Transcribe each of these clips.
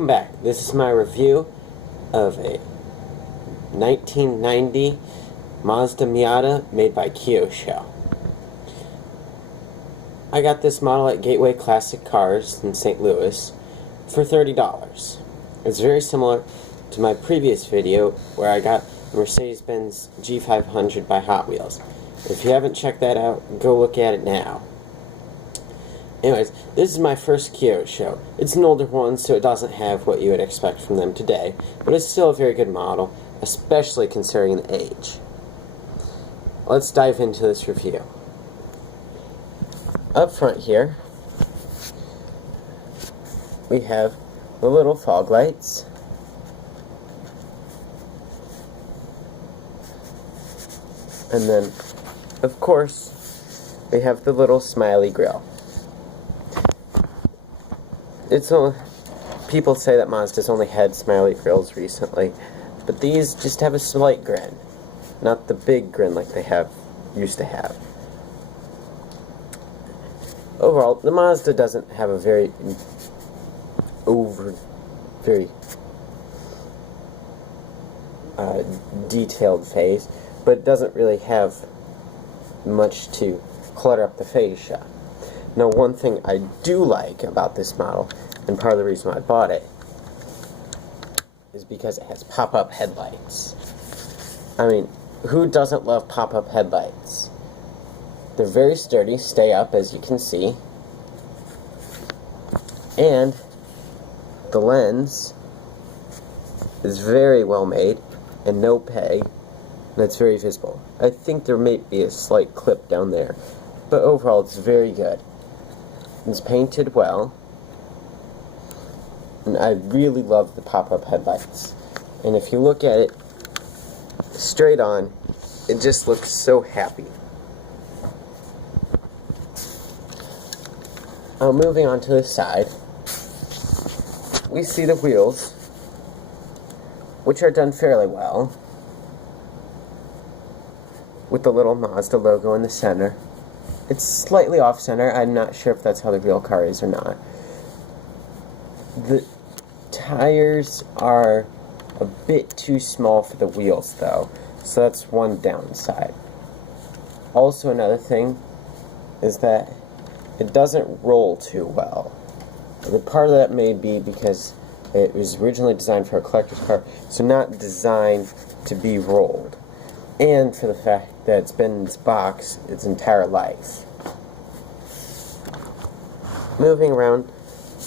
Welcome back. This is my review of a 1990 Mazda Miata made by Kyosho. I got this model at Gateway Classic Cars in St. Louis for $30. It's very similar to my previous video where I got the Mercedes-Benz G500 by Hot Wheels. If you haven't checked that out, go look at it now. Anyways, this is my first Kyosho. It's an older one, so it doesn't have what you would expect from them today, but it's still a very good model, especially considering the age. Let's dive into this review. Up front here, we have the little fog lights, and then, of course, we have the little smiley grille. People say that Mazda's only had smiley grills recently, but these just have a slight grin, not the big grin like they used to have. Overall, the Mazda doesn't have a very detailed face, but it doesn't really have much to clutter up the fascia. Now, one thing I do like about this model, and part of the reason why I bought it, is because it has pop-up headlights. I mean, who doesn't love pop-up headlights? They're very sturdy, stay up as you can see, and the lens is very well made and no peg, and it's very visible. I think there may be a slight clip down there, but overall it's very good. It's painted well, and I really love the pop-up headlights. And if you look at it straight on, it just looks so happy. Moving on to the side, we see the wheels, which are done fairly well, with the little Mazda logo in the center. It's slightly off-center. I'm not sure if that's how the real car is or not. The tires are a bit too small for the wheels, though, so that's one downside. Also, another thing is that it doesn't roll too well. The part of that may be because it was originally designed for a collector's car, so not designed to be rolled. And for the fact that it's been in this box its entire life. Moving around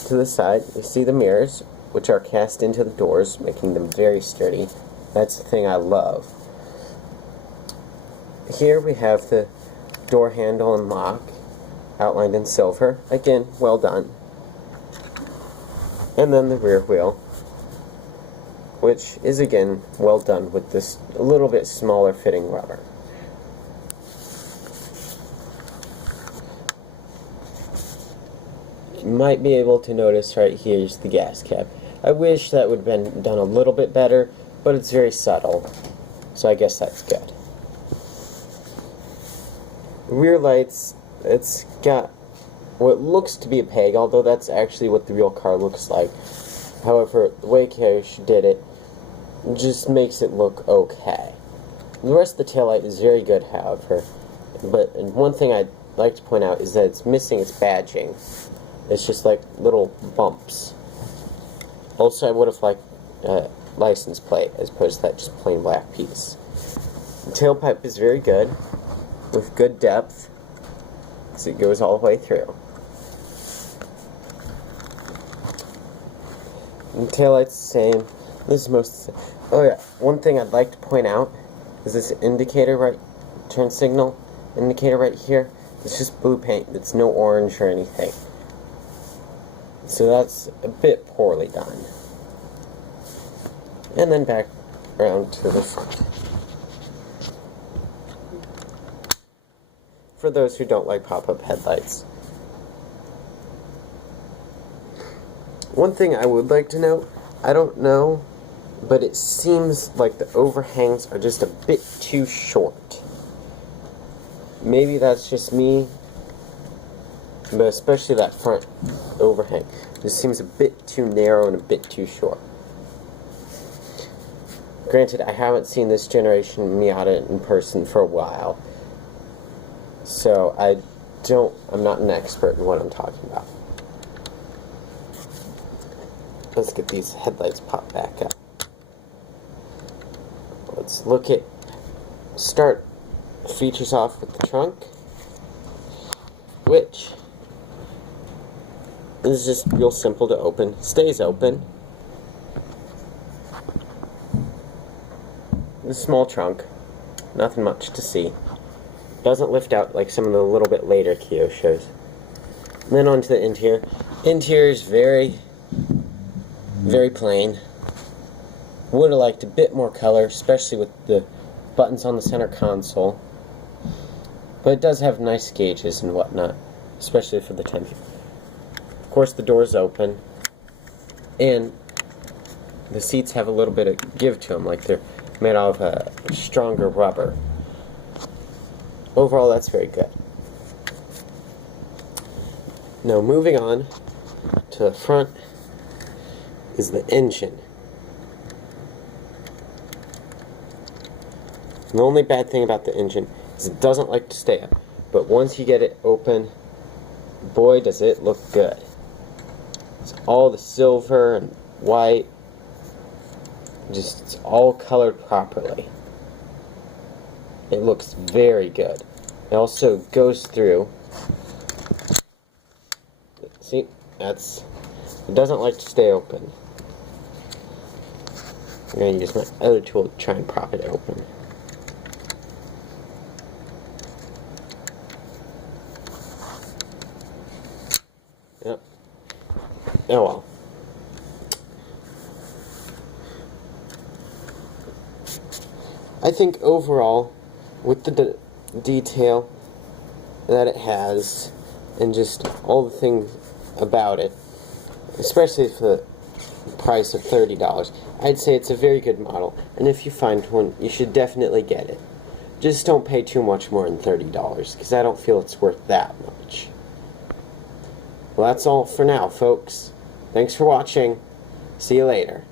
to the side, we see the mirrors, which are cast into the doors, making them very sturdy. That's the thing I love. Here we have the door handle and lock, outlined in silver. Again, well done. And then the rear wheel, which is again well done with this a little bit smaller fitting rubber. You might be able to notice right here is the gas cap. I wish that would have been done a little bit better, but it's very subtle, so I guess that's good. Rear lights, it's got what looks to be a peg, although that's actually what the real car looks like. However, the way Kyosho did it just makes it look okay. The rest of the taillight is very good, however, but one thing I'd like to point out is that it's missing its badging. It's just like little bumps. Also, I would have liked a license plate as opposed to that just plain black piece. The tailpipe is very good, with good depth, so it goes all the way through. And the taillight's the same. This is most. Oh yeah, one thing I'd like to point out is this indicator turn signal indicator right here. It's just blue paint. It's no orange or anything. So that's a bit poorly done. And then back around to the front. For those who don't like pop-up headlights. One thing I would like to note, I don't know, but it seems like the overhangs are just a bit too short. Maybe that's just me, but especially that front overhang. This seems a bit too narrow and a bit too short. Granted, I haven't seen this generation Miata in person for a while, so I'm not an expert in what I'm talking about. Let's get these headlights popped back up. Let's start features off with the trunk, which is just real simple to open. Stays open. The small trunk, nothing much to see. Doesn't lift out like some of the little bit later Kyoshos. And then onto the interior. Interior is very, very plain. Would have liked a bit more color, especially with the buttons on the center console. But it does have nice gauges and whatnot, especially for the 10. Of course, the door's open, and the seats have a little bit of give to them, like they're made out of a stronger rubber. Overall, that's very good. Now, moving on to the front is the engine. The only bad thing about the engine is it doesn't like to stay up, but once you get it open, boy does it look good. It's all the silver and white, just it's all colored properly. It looks very good. It also goes through. See, it doesn't like to stay open. I'm going to use my other tool to try and prop it open. Yep. Oh well. I think overall, with the detail that it has, and just all the things about it, especially for the price of $30, I'd say it's a very good model, and if you find one, you should definitely get it. Just don't pay too much more than $30, because I don't feel it's worth that much. Well, that's all for now, folks. Thanks for watching. See you later.